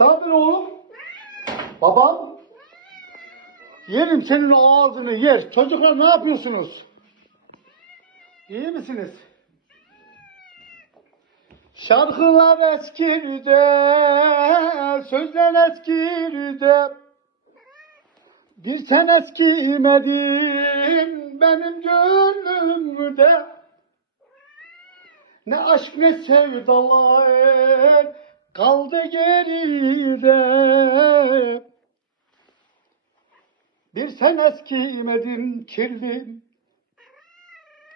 Ne yapıyorsun oğlum? Babam? Yerim senin ağzını yer. Çocuklar ne yapıyorsunuz? İyi misiniz? Şarkılar eskirde, sözler eskirde. Bir sen eskimedin benim gönlümde. Ne aşk ne sevdalar kaldı geride. Bir sen eskimedin kirli.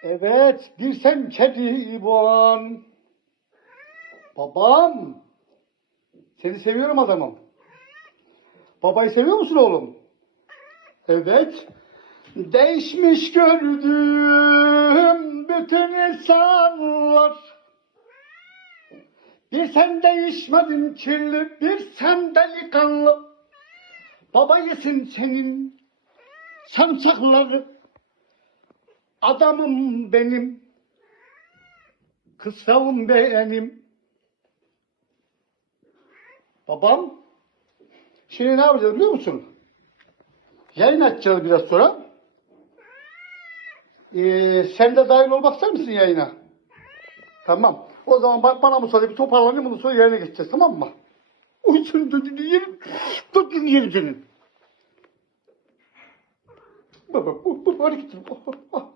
Evet bir sen kedi boğan. Babam. Seni seviyorum adamım. Babayı seviyor musun oğlum? Evet. Değişmiş gördüm bütün insanlar. Bir sen değişmedin kirli, bir sen delikanlı. Baba yesin senin sarımsakları. Adamım benim, kısavım benim. Babam, şimdi ne yapacağız biliyor musun? Yayın açacağız biraz sonra. Ee, sen de dahil olmak ister misin yayına? Tamam. O zaman bak bana müsaade bir toparlanayım bundan sonra yayına geçeceğiz tamam mı? Uy senin döndüğünü yerim. Döndüğünü yerim senin. Baba bu, bu hareket. Ah, ah, ah.